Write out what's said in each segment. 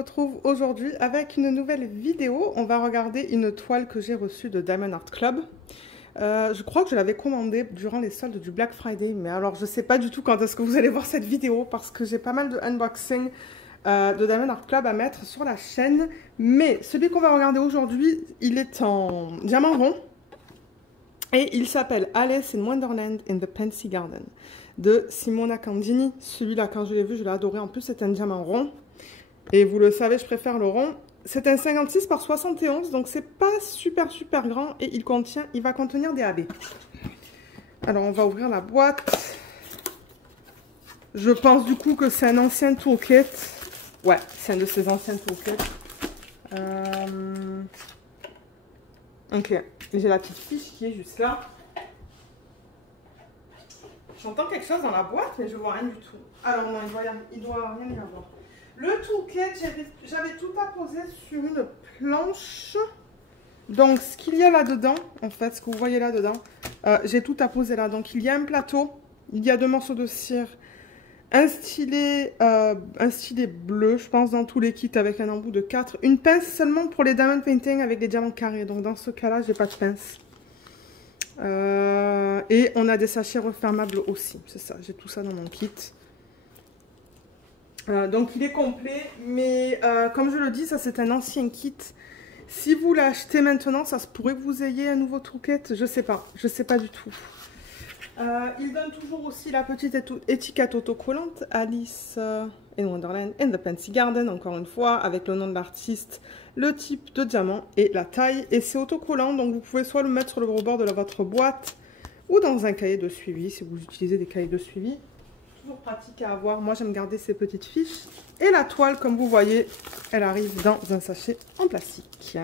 retrouve aujourd'hui avec une nouvelle vidéo. On va regarder une toile que j'ai reçue de Diamond Art Club. Je crois que je l'avais commandée durant les soldes du Black Friday, mais alors je ne sais pas du tout quand est-ce que vous allez voir cette vidéo parce que j'ai pas mal de unboxing de Diamond Art Club à mettre sur la chaîne. Mais celui qu'on va regarder aujourd'hui, il est en diamant rond et il s'appelle Alice in Wonderland in the Pansy Garden de Simona Candini. Celui-là, quand je l'ai vu, je l'ai adoré. En plus, c'est un diamant rond. Et vous le savez, je préfère le rond. C'est un 56 par 71, donc c'est pas super grand. Et il va contenir des AB. Alors, on va ouvrir la boîte. Je pense du coup que c'est un ancien toolkit. Ouais, c'est un de ces anciens toolkits. Ok, j'ai la petite fiche qui est juste là. J'entends quelque chose dans la boîte, mais je vois rien du tout. Alors non, il doit rien y avoir. Le toolkit, j'avais tout apposé sur une planche. Donc, ce qu'il y a là-dedans, en fait, ce que vous voyez là-dedans, j'ai tout apposé là. Donc, il y a un plateau, il y a 2 morceaux de cire, un stylet bleu, je pense, dans tous les kits avec un embout de 4. Une pince seulement pour les diamond painting avec des diamants carrés. Donc, dans ce cas-là, j'ai pas de pince. Et on a des sachets refermables aussi. C'est ça, j'ai tout ça dans mon kit. Donc il est complet, mais comme je le dis, ça c'est un ancien kit. Si vous l'achetez maintenant, ça se pourrait que vous ayez un nouveau toolkit. Je sais pas du tout. Il donne toujours aussi la petite étiquette autocollante Alice in Wonderland in the Pansy Garden, encore une fois, avec le nom de l'artiste, le type de diamant et la taille. Et c'est autocollant, donc vous pouvez soit le mettre sur le rebord de votre boîte ou dans un cahier de suivi, si vous utilisez des cahiers de suivi. Toujours pratique à avoir. Moi, j'aime garder ces petites fiches. Et la toile, comme vous voyez, elle arrive dans un sachet en plastique.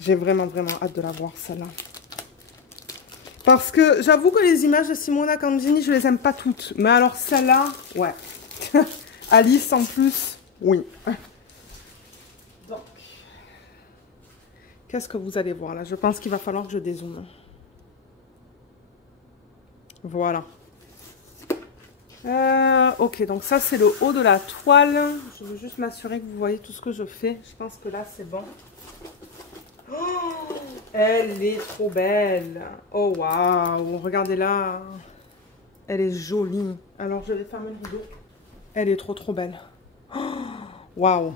J'ai vraiment hâte de la voir, celle-là. Parce que j'avoue que les images de Simona Candini, je les aime pas toutes. Mais alors celle-là, ouais. Alice en plus, oui. Donc, qu'est-ce que vous allez voir là? Je pense qu'il va falloir que je dézoome. Voilà. Ok, donc ça c'est le haut de la toile. Je veux juste m'assurer que vous voyez tout ce que je fais. Je pense que là c'est bon. Oh, elle est trop belle. Oh waouh, regardez là. Elle est jolie. Alors je vais fermer le rideau. Elle est trop belle. Waouh.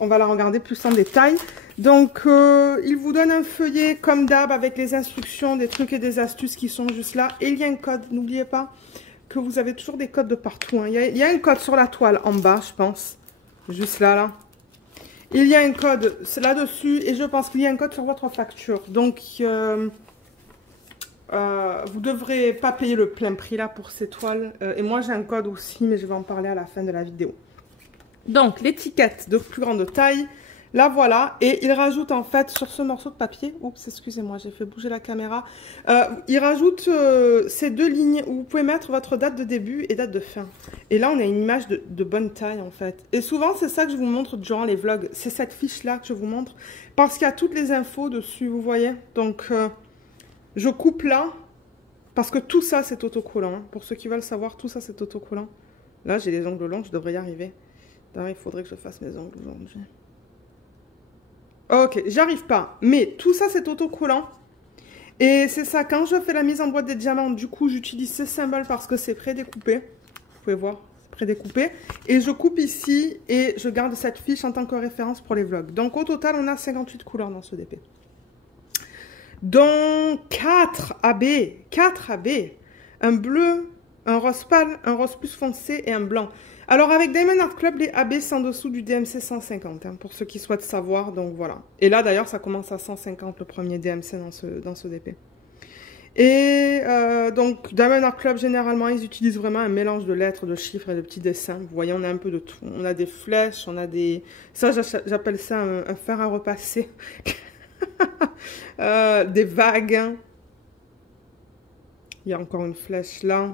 On va la regarder plus en détail. Donc il vous donne un feuillet comme d'hab avec les instructions, des trucs et des astuces qui sont juste là. Et il y a un code, n'oubliez pas que vous avez toujours des codes de partout. Hein. Il y a un code sur la toile en bas, je pense. Juste là. Il y a un code là-dessus et je pense qu'il y a un code sur votre facture. Donc, vous devrez pas payer le plein prix là pour ces toiles. Et moi, j'ai un code aussi, mais je vais en parler à la fin de la vidéo. Donc, l'étiquette de plus grande taille, la voilà. Et il rajoute en fait sur ce morceau de papier, oups, excusez-moi, j'ai fait bouger la caméra. Il rajoute ces 2 lignes où vous pouvez mettre votre date de début et date de fin. Et là, on a une image de bonne taille en fait. Et souvent, c'est ça que je vous montre durant les vlogs. C'est cette fiche-là que je vous montre. Parce qu'il y a toutes les infos dessus, vous voyez. Donc, je coupe là. Parce que tout ça, c'est autocollant. Hein. Pour ceux qui veulent savoir, tout ça, c'est autocollant. Là, j'ai les ongles longs, je devrais y arriver. D'ailleurs, il faudrait que je fasse mes ongles aujourd'hui. Ok, j'arrive pas. Mais tout ça, c'est autocollant. Et c'est ça, quand je fais la mise en boîte des diamants, du coup, j'utilise ces symboles parce que c'est prédécoupé. Vous pouvez voir, c'est prédécoupé. Et je coupe ici et je garde cette fiche en tant que référence pour les vlogs. Donc, au total, on a 58 couleurs dans ce DP. Donc, 4 AB. 4 AB. Un bleu, un rose pâle, un rose plus foncé et un blanc. Alors, avec Diamond Art Club, les AB sont en dessous du DMC 150, hein, pour ceux qui souhaitent savoir. Donc, voilà. Et là, d'ailleurs, ça commence à 150, le premier DMC dans ce DP. Et donc, Diamond Art Club, généralement, ils utilisent vraiment un mélange de lettres, de chiffres et de petits dessins. Vous voyez, on a un peu de tout. On a des flèches, on a des... Ça, j'appelle ça un fer à repasser. Des vagues. Hein. Il y a encore une flèche là.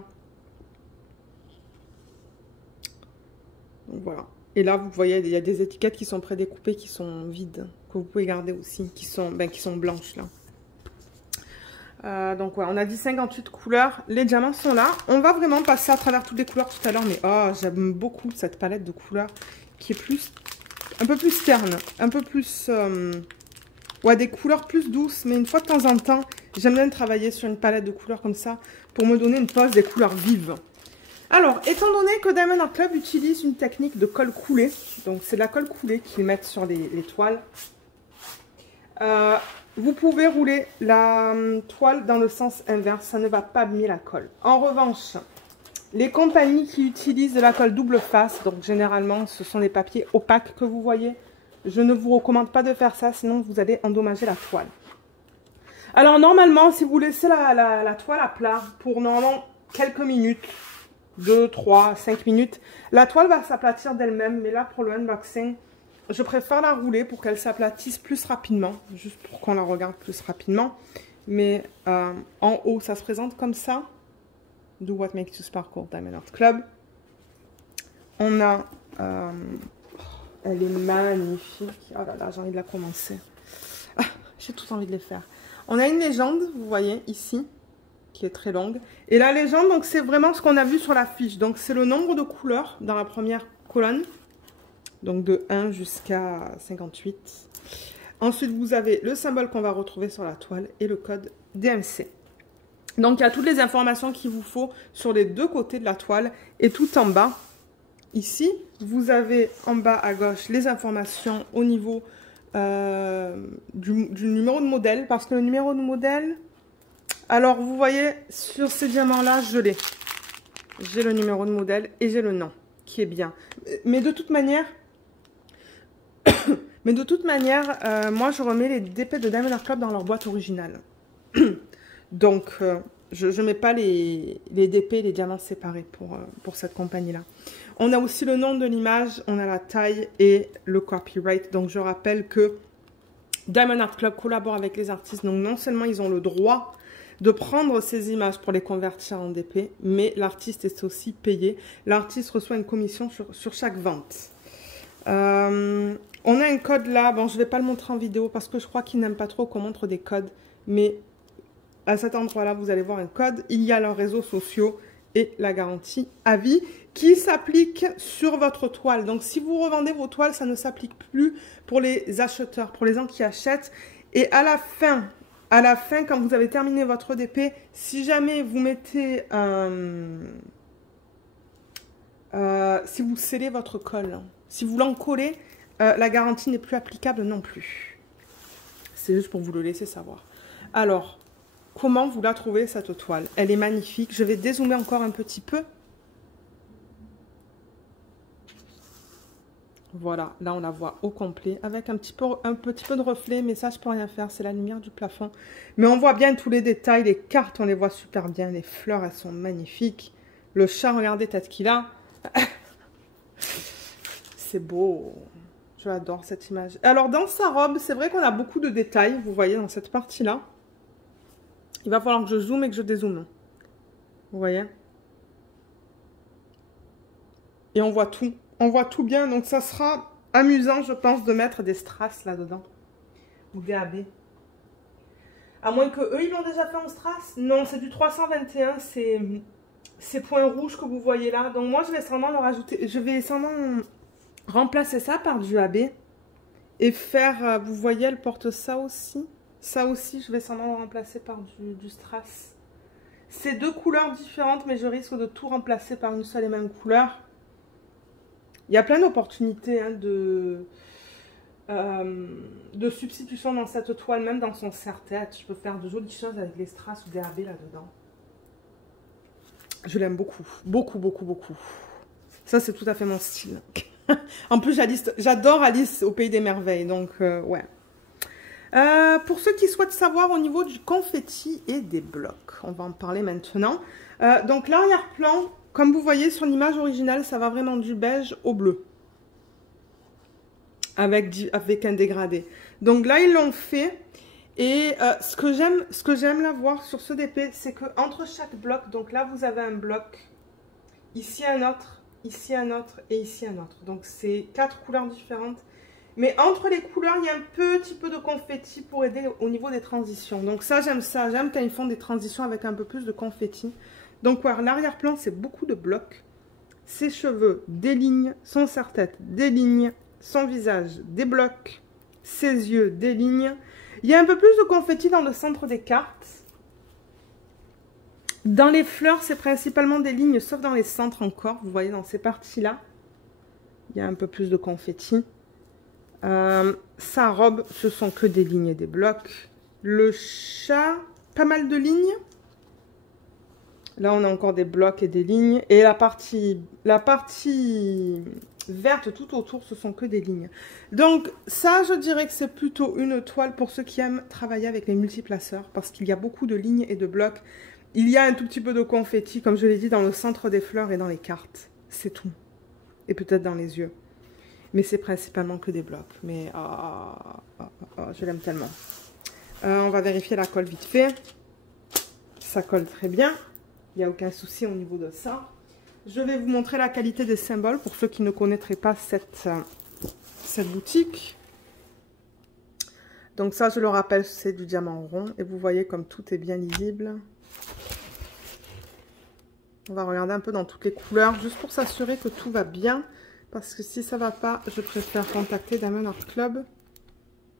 Donc voilà. Et là, vous voyez, il y a des étiquettes qui sont prédécoupées, qui sont vides, que vous pouvez garder aussi, qui sont blanches là. Donc ouais, on a dit 58 couleurs. Les diamants sont là. On va vraiment passer à travers toutes les couleurs tout à l'heure. Mais oh, j'aime beaucoup cette palette de couleurs qui est plus terne, un peu plus... ouais, des couleurs plus douces, mais une fois de temps en temps, j'aime bien travailler sur une palette de couleurs comme ça pour me donner une pose des couleurs vives. Alors, étant donné que Diamond Art Club utilise une technique de colle coulée, donc c'est de la colle coulée qu'ils mettent sur les toiles, vous pouvez rouler la toile dans le sens inverse, ça ne va pas abîmer la colle. En revanche, les compagnies qui utilisent de la colle double face, donc généralement ce sont des papiers opaques que vous voyez, je ne vous recommande pas de faire ça, sinon vous allez endommager la toile. Alors normalement, si vous laissez la toile à plat pour normalement quelques minutes, 2, 3, 5 minutes, la toile va s'aplatir d'elle-même, mais là pour le unboxing, je préfère la rouler pour qu'elle s'aplatisse plus rapidement, juste pour qu'on la regarde plus rapidement. Mais en haut, ça se présente comme ça. Do What Makes You Sparkle, Diamond Art Club. On a... elle est magnifique. Oh là là, j'ai envie de la commencer. Ah, j'ai tout envie de les faire. On a une légende, vous voyez, ici, qui est très longue. Et la légende, donc c'est vraiment ce qu'on a vu sur la fiche. Donc c'est le nombre de couleurs dans la première colonne. Donc de 1 jusqu'à 58. Ensuite, vous avez le symbole qu'on va retrouver sur la toile et le code DMC. Donc il y a toutes les informations qu'il vous faut sur les deux côtés de la toile. Et tout en bas, ici, vous avez en bas à gauche les informations au niveau du numéro de modèle. Parce que le numéro de modèle... Alors, vous voyez, sur ces diamants-là, je l'ai. J'ai le numéro de modèle et j'ai le nom, qui est bien. Mais de toute manière, moi, je remets les DP de Diamond Art Club dans leur boîte originale. Donc, je ne mets pas les DP et les diamants séparés pour cette compagnie-là. On a aussi le nom de l'image, on a la taille et le copyright. Donc, je rappelle que Diamond Art Club collabore avec les artistes. Donc, non seulement ils ont le droit de prendre ces images pour les convertir en DP, mais l'artiste est aussi payé. L'artiste reçoit une commission sur chaque vente. On a un code là, bon je ne vais pas le montrer en vidéo parce que je crois qu'ils n'aiment pas trop qu'on montre des codes, mais à cet endroit là vous allez voir un code, il y a leurs réseaux sociaux et la garantie à vie qui s'applique sur votre toile. Donc si vous revendez vos toiles, ça ne s'applique plus pour les acheteurs, pour les gens qui achètent. Et à la fin, quand vous avez terminé votre DP, si jamais vous mettez si vous scellez votre colle, si vous l'encollez, la garantie n'est plus applicable non plus. C'est juste pour vous le laisser savoir. Alors, comment vous la trouvez cette toile? Elle est magnifique. Je vais dézoomer encore un petit peu. Voilà, là on la voit au complet avec un petit peu de reflet, mais ça je peux rien faire, c'est la lumière du plafond. Mais on voit bien tous les détails, les cartes on les voit super bien, les fleurs elles sont magnifiques. Le chat, regardez tête qu'il a. C'est beau, je l'adore cette image. Alors dans sa robe, c'est vrai qu'on a beaucoup de détails, vous voyez dans cette partie-là. Il va falloir que je zoome et que je dézoome. Vous voyez? Et on voit tout. On voit tout bien, donc ça sera amusant, je pense, de mettre des strass là-dedans. Ou des AB. À moins que eux, ils l'ont déjà fait en strass. Non, c'est du 321, ces points rouges que vous voyez là. Donc moi, je vais sûrement le rajouter. Je vais sûrement remplacer ça par du AB. Et faire, vous voyez, elle porte ça aussi. Ça aussi, je vais sûrement le remplacer par du strass. C'est deux couleurs différentes, mais je risque de tout remplacer par une seule et même couleur. Il y a plein d'opportunités hein, de substitution dans cette toile, même dans son serre-tête. Je peux faire de jolies choses avec les strass ou des AB là-dedans. Je l'aime beaucoup. Beaucoup, beaucoup, beaucoup. Ça, c'est tout à fait mon style. En plus, j'adore Alice au Pays des Merveilles. Donc, ouais. Pour ceux qui souhaitent savoir au niveau du confetti et des blocs, on va en parler maintenant. Donc, l'arrière-plan... Comme vous voyez sur l'image originale, ça va vraiment du beige au bleu. Avec un dégradé. Donc là, ils l'ont fait. Et ce que j'aime la voir sur ce DP, c'est qu'entre chaque bloc, donc là, vous avez un bloc. Ici un autre, ici un autre et ici un autre. Donc c'est 4 couleurs différentes. Mais entre les couleurs, il y a un petit peu de confetti pour aider au niveau des transitions. Donc ça, j'aime ça. J'aime quand ils font des transitions avec un peu plus de confetti. Donc, ouais, l'arrière-plan, c'est beaucoup de blocs. Ses cheveux, des lignes, son serre-tête, des lignes, son visage, des blocs, ses yeux, des lignes. Il y a un peu plus de confetti dans le centre des cartes. Dans les fleurs, c'est principalement des lignes, sauf dans les centres encore. Vous voyez, dans ces parties-là, il y a un peu plus de confetti. Sa robe, ce sont que des lignes et des blocs. Le chat, pas mal de lignes. Là, on a encore des blocs et des lignes. Et la partie verte tout autour, ce sont que des lignes. Donc, ça, je dirais que c'est plutôt une toile pour ceux qui aiment travailler avec les multiplaceurs. Parce qu'il y a beaucoup de lignes et de blocs. Il y a un tout petit peu de confetti, comme je l'ai dit, dans le centre des fleurs et dans les cartes. C'est tout. Et peut-être dans les yeux. Mais c'est principalement que des blocs. Mais je l'aime tellement. On va vérifier la colle vite fait. Ça colle très bien. Il n'y a aucun souci au niveau de ça. Je vais vous montrer la qualité des symboles pour ceux qui ne connaîtraient pas cette boutique. Donc ça, je le rappelle, c'est du diamant rond. Et vous voyez comme tout est bien lisible. On va regarder un peu dans toutes les couleurs, juste pour s'assurer que tout va bien. Parce que si ça ne va pas, je préfère contacter Diamond Art Club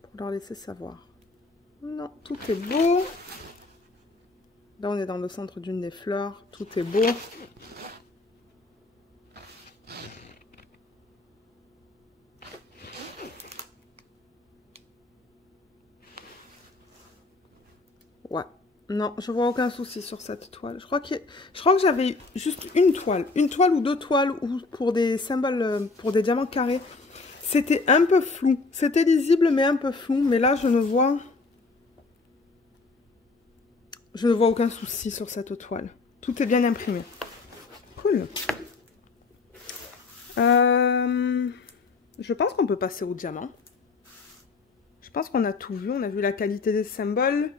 pour leur laisser savoir. Non, tout est beau. Là, on est dans le centre d'une des fleurs. Tout est beau. Ouais. Non, je vois aucun souci sur cette toile. Je crois que j'avais juste une toile ou deux toiles pour des symboles, pour des diamants carrés. C'était un peu flou. C'était lisible, mais un peu flou. Mais là, je ne vois aucun souci sur cette toile. Tout est bien imprimé. Cool. Je pense qu'on peut passer au diamant. Je pense qu'on a tout vu. On a vu la qualité des symboles.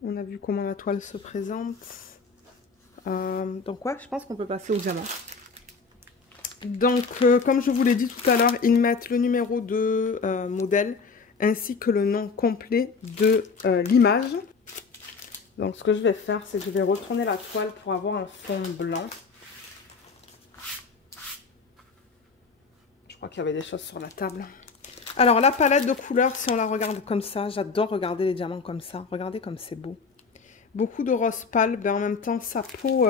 On a vu comment la toile se présente. Donc ouais, je pense qu'on peut passer au diamant. Donc, comme je vous l'ai dit tout à l'heure, ils mettent le numéro de modèle ainsi que le nom complet de l'image. Donc, ce que je vais faire, c'est que je vais retourner la toile pour avoir un fond blanc. Je crois qu'il y avait des choses sur la table. Alors, la palette de couleurs, si on la regarde comme ça, j'adore regarder les diamants comme ça. Regardez comme c'est beau. Beaucoup de rose pâle, ben en même temps, sa peau...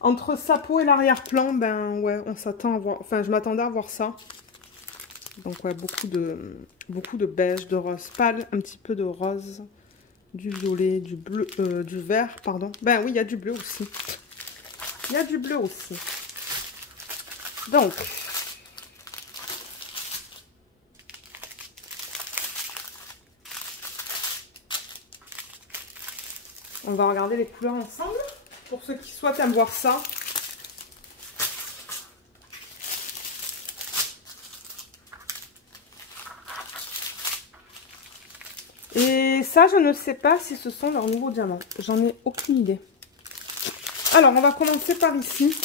entre sa peau et l'arrière-plan, ben ouais, on s'attend à voir... Enfin, je m'attendais à voir ça. Donc ouais, beaucoup de beige, de rose pâle, un petit peu de rose, du violet, du bleu, du vert, pardon. Ben oui, il y a du bleu aussi. Il y a du bleu aussi. Donc... on va regarder les couleurs ensemble, pour ceux qui souhaitent voir ça. Et ça, je ne sais pas si ce sont leurs nouveaux diamants. J'en ai aucune idée. Alors, on va commencer par ici.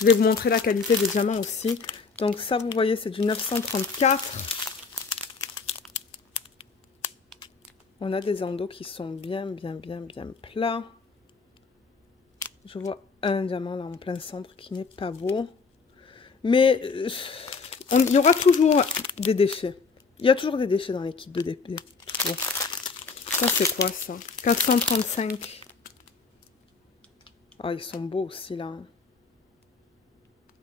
Je vais vous montrer la qualité des diamants aussi. Donc ça, vous voyez, c'est du 934. On a des endos qui sont bien plats. Je vois un diamant là en plein centre qui n'est pas beau. Mais il y aura toujours des déchets. Il y a toujours des déchets dans les kits de DP. Toujours. Ça, c'est quoi ça? 435. Ah, ils sont beaux aussi là.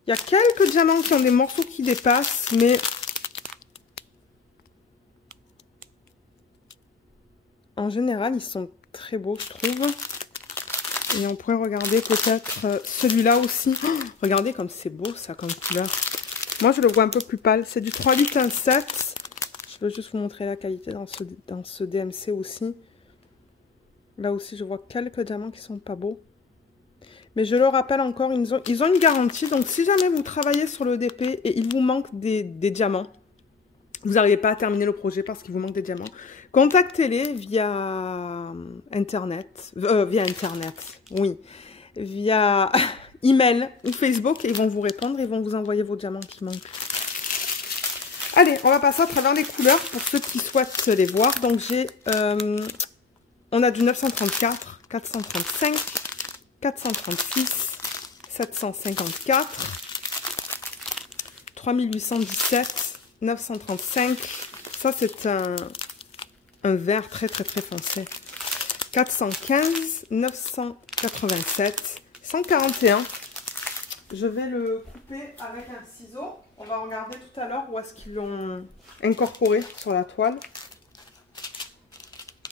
Il y a quelques diamants qui ont des morceaux qui dépassent, mais... en général, ils sont très beaux, je trouve. Et on pourrait regarder peut-être celui-là aussi. Oh, regardez comme c'est beau, ça, comme couleur. Moi, je le vois un peu plus pâle. C'est du 3817. Je veux juste vous montrer la qualité dans ce DMC aussi. Là aussi, je vois quelques diamants qui sont pas beaux. Mais je le rappelle encore, ils ont une garantie. Donc, si jamais vous travaillez sur le DP et il vous manque des diamants, vous n'arrivez pas à terminer le projet parce qu'il vous manque des diamants, contactez-les via Internet, oui, via email ou Facebook et ils vont vous répondre, ils vont vous envoyer vos diamants qui manquent. Allez, on va passer à travers les couleurs pour ceux qui souhaitent les voir. Donc on a du 934, 435, 436, 754, 3817, 935. Ça, c'est un vert très foncé. 415, 987, 141. Je vais le couper avec un ciseau. On va regarder tout à l'heure où est-ce qu'ils l'ont incorporé sur la toile.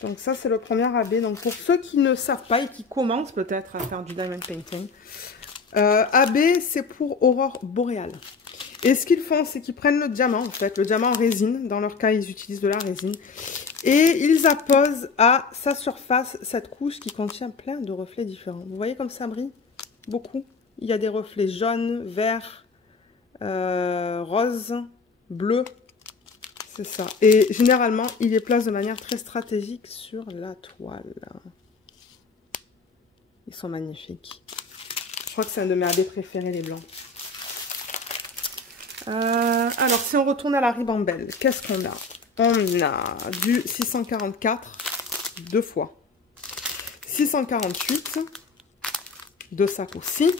Donc ça, c'est le premier AB. Donc pour ceux qui ne savent pas et qui commencent peut-être à faire du diamond painting, AB, c'est pour aurore boréale. Et ce qu'ils font, c'est qu'ils prennent le diamant, en fait, le diamant en résine. Dans leur cas, ils utilisent de la résine. Et ils apposent à sa surface cette couche qui contient plein de reflets différents. Vous voyez comme ça brille? Beaucoup. Il y a des reflets jaunes, verts, roses, bleus. C'est ça. Et généralement, ils les placent de manière très stratégique sur la toile. Ils sont magnifiques. Je crois que c'est un de mes AB préférés, les blancs. Alors, si on retourne à la ribambelle, qu'est-ce qu'on a? On a du 644, deux fois. 648, deux sacs aussi.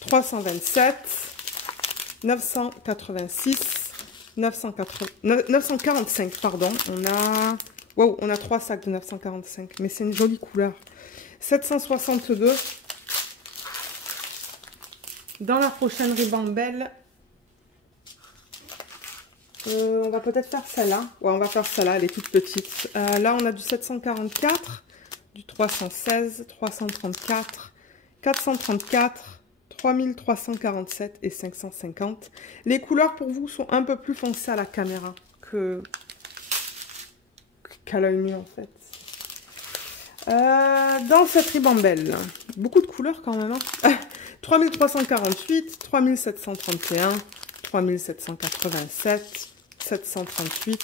327, 986, 945, pardon. On a 3 sacs de 945, mais c'est une jolie couleur. 762. Dans la prochaine ribambelle, on va peut-être faire celle-là. Ouais, on va faire celle-là, elle est toute petite. Là, on a du 744, du 316, 334, 434, 3347 et 550. Les couleurs pour vous sont un peu plus foncées à la caméra qu'à l'œil nu en fait. Dans cette ribambelle, beaucoup de couleurs quand même. Hein. 3348, 3731, 3787, 738,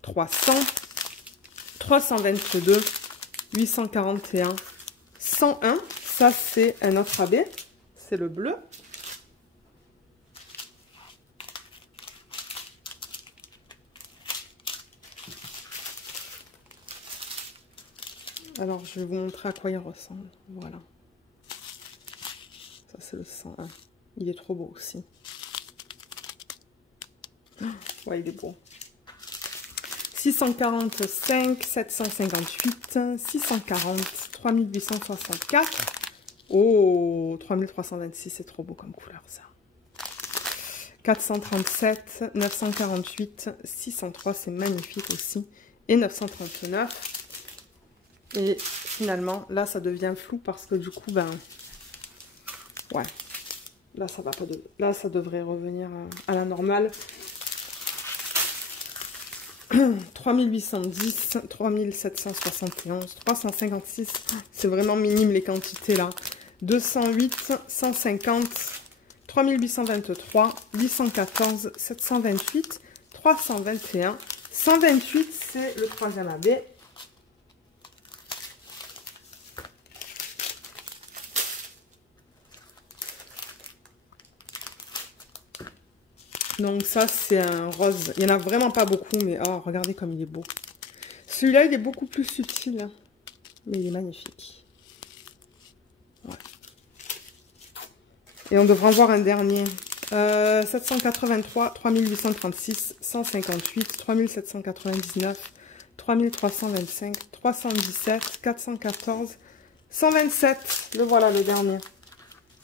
300, 322, 841, 101. Ça, c'est un autre AB. C'est le bleu. Alors, je vais vous montrer à quoi il ressemble. Voilà. Ça, c'est le 101. Il est trop beau aussi. Ouais, il est beau. 645, 758, 640, 3864. Oh, 3326, c'est trop beau comme couleur, ça. 437, 948, 603, c'est magnifique aussi. Et 939. Et finalement, là, ça devient flou parce que du coup, ben... Ouais. Là, ça va pas de... Là, ça devrait revenir à la normale. 3810, 3771, 356. C'est vraiment minime les quantités là. 208, 150, 3823, 814, 728, 321, 128, c'est le troisième AB. Donc ça, c'est un rose. Il n'y en a vraiment pas beaucoup, mais oh, regardez comme il est beau. Celui-là, il est beaucoup plus subtil, mais il est magnifique. Ouais. Et on devrait en voir un dernier. 783, 3836, 158, 3799, 3325, 317, 414, 127. Le voilà, le dernier.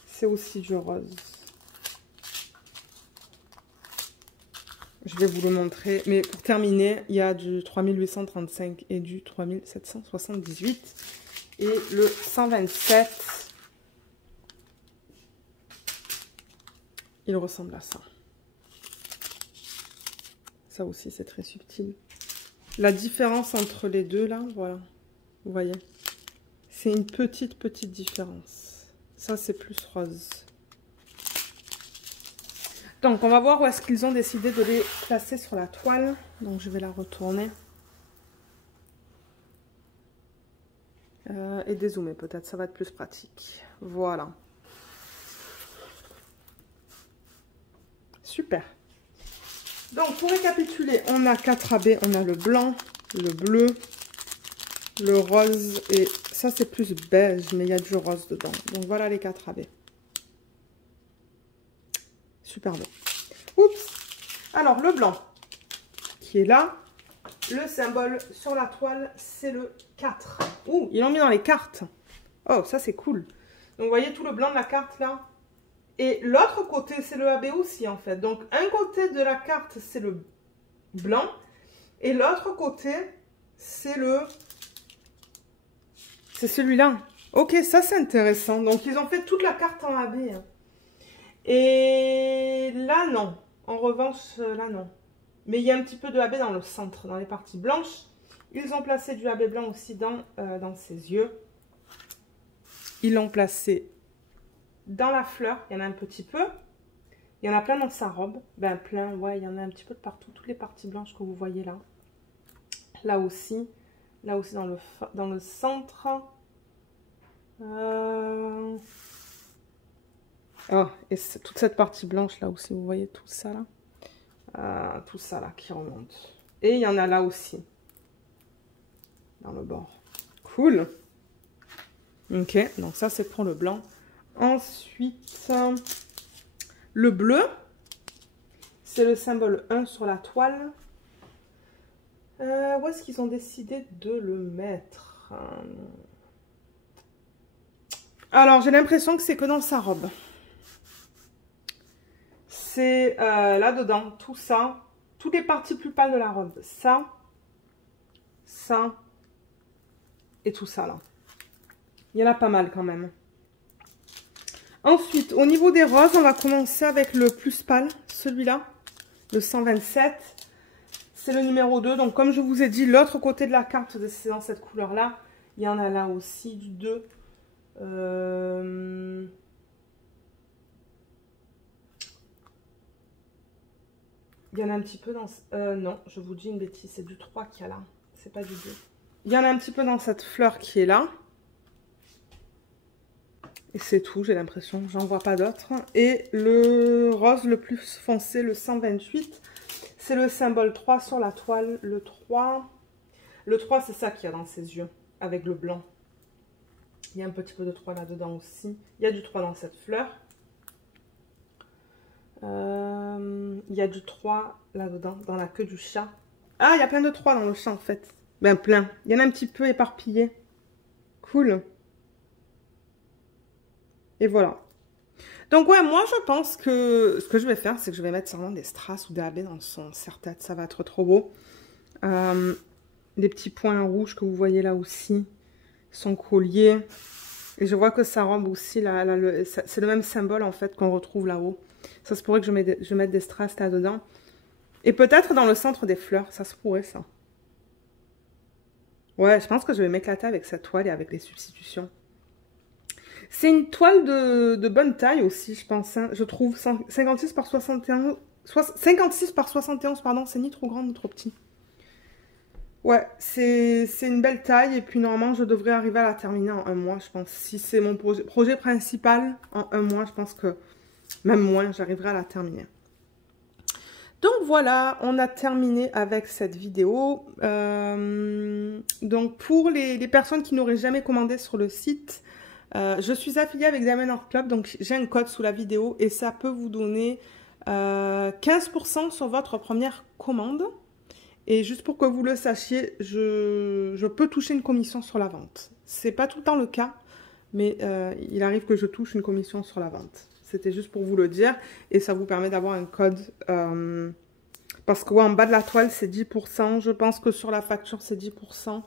C'est aussi du rose. Je vais vous le montrer. Mais pour terminer, il y a du 3835 et du 3778. Et le 127, il ressemble à ça. Ça aussi, c'est très subtil. La différence entre les deux, là, voilà. Vous voyez? C'est une petite différence. Ça, c'est plus rose. Donc, on va voir où est-ce qu'ils ont décidé de les placer sur la toile. Donc, je vais la retourner. Et dézoomer, peut-être. Ça va être plus pratique. Voilà. Super. Donc, pour récapituler, on a 4 AB. On a le blanc, le bleu, le rose. Et ça, c'est plus beige, mais il y a du rose dedans. Donc, voilà les 4 AB. Super beau. Oups, Alors, le blanc qui est là, le symbole sur la toile, c'est le 4. Ouh, ils l'ont mis dans les cartes. Oh, ça, c'est cool. Donc, vous voyez tout le blanc de la carte, là. Et l'autre côté, c'est le AB aussi, en fait. Donc, un côté de la carte, c'est le blanc. Et l'autre côté, c'est celui-là. Ok, ça, c'est intéressant. Donc, ils ont fait toute la carte en AB. Et là, non. En revanche, là, non. Mais il y a un petit peu de AB dans le centre, dans les parties blanches. Ils ont placé du AB blanc aussi dans ses yeux. Ils l'ont placé dans la fleur. Il y en a un petit peu. Il y en a plein dans sa robe. Ben, plein, ouais, il y en a un petit peu de partout. Toutes les parties blanches que vous voyez là. Là aussi. Là aussi dans le centre. Oh, et toute cette partie blanche là aussi, vous voyez tout ça là. Tout ça là qui remonte. Et il y en a là aussi. Dans le bord. Cool. Ok, donc ça c'est pour le blanc. Ensuite, le bleu. C'est le symbole 1 sur la toile. Où est-ce qu'ils ont décidé de le mettre? Alors, j'ai l'impression que c'est que dans sa robe. C'est là-dedans, tout ça. Toutes les parties plus pâles de la robe. Ça. Ça. Et tout ça, là. Il y en a pas mal, quand même. Ensuite, au niveau des roses, on va commencer avec le plus pâle. Celui-là. Le 127. C'est le numéro 2. Donc, comme je vous ai dit, l'autre côté de la carte, c'est dans cette couleur-là. Il y en a là aussi du 2. Il y en a un petit peu dans... non, je vous dis une bêtise. C'est du 3 qu'il y a là. C'est pas du 2. Il y en a un petit peu dans cette fleur qui est là. Et c'est tout, j'ai l'impression. J'en vois pas d'autres. Et le rose le plus foncé, le 128. C'est le symbole 3 sur la toile. Le 3, c'est ça qu'il y a dans ses yeux, avec le blanc. Il y a un petit peu de 3 là-dedans aussi. Il y a du 3 dans cette fleur. Il y a du 3 là-dedans, dans la queue du chat. Ah, il y a plein de 3 dans le chat, en fait. Ben, plein. Il y en a un petit peu éparpillé. Cool. Et voilà. Donc, ouais, moi, je pense que ce que je vais faire, c'est que je vais mettre sûrement des strass ou des AB dans son serre-tête. Ça va être trop beau. Des petits points rouges que vous voyez là aussi. Son collier. Et je vois que sa robe aussi, c'est le même symbole, en fait, qu'on retrouve là-haut. Ça se pourrait que je mette des strass là-dedans. Et peut-être dans le centre des fleurs. Ça se pourrait, ça. Ouais, je pense que je vais m'éclater avec cette toile et avec les substitutions. C'est une toile de bonne taille aussi, je pense. Hein. Je trouve 56 par 71... 56 par 71, pardon. C'est ni trop grand ni trop petit. Ouais, c'est une belle taille. Et puis, normalement, je devrais arriver à la terminer en 1 mois, je pense. Si c'est mon projet principal, en 1 mois, je pense que... Même moins, j'arriverai à la terminer. Donc voilà, on a terminé avec cette vidéo. Donc pour les personnes qui n'auraient jamais commandé sur le site, je suis affiliée avec Diamond Art Club, donc j'ai un code sous la vidéo et ça peut vous donner 15% sur votre première commande. Et juste pour que vous le sachiez, je peux toucher une commission sur la vente. C'est pas tout le temps le cas, mais il arrive que je touche une commission sur la vente. C'était juste pour vous le dire. Et ça vous permet d'avoir un code. Parce que ouais, en bas de la toile, c'est 10%. Je pense que sur la facture, c'est 10%.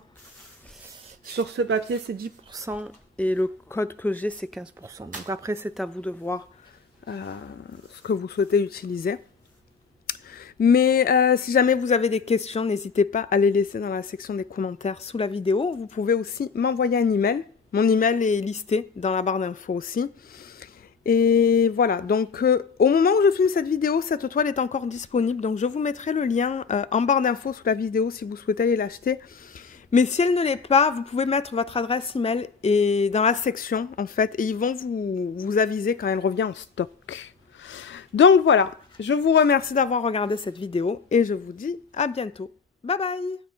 Sur ce papier, c'est 10%. Et le code que j'ai, c'est 15%. Donc après, c'est à vous de voir ce que vous souhaitez utiliser. Mais si jamais vous avez des questions, n'hésitez pas à les laisser dans la section des commentaires sous la vidéo. Vous pouvez aussi m'envoyer un email. Mon email est listé dans la barre d'infos aussi. Et voilà, donc au moment où je filme cette vidéo, cette toile est encore disponible. Donc je vous mettrai le lien en barre d'infos sous la vidéo si vous souhaitez aller l'acheter. Mais si elle ne l'est pas, vous pouvez mettre votre adresse email et dans la section en fait. Et ils vont vous aviser quand elle revient en stock. Donc voilà, je vous remercie d'avoir regardé cette vidéo et je vous dis à bientôt. Bye bye!